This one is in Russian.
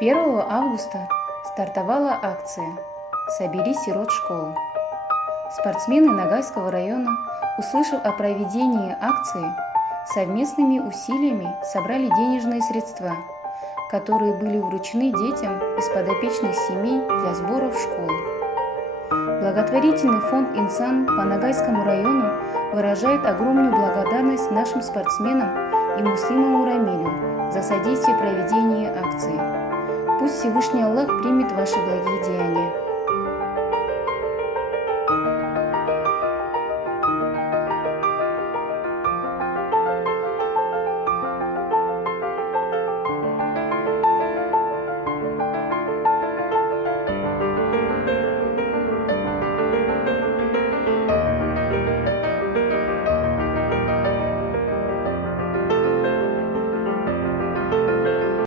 1 августа стартовала акция «Собери сирот школы». Спортсмены Ногайского района, услышав о проведении акции, совместными усилиями собрали денежные средства, которые были вручены детям из подопечных семей для сбора в школу. Благотворительный фонд «Инсан» по Ногайскому району выражает огромную благодарность нашим спортсменам и Муслимову Рамилю за содействие проведения акции. Пусть Всевышний Аллах примет ваши благие деяния.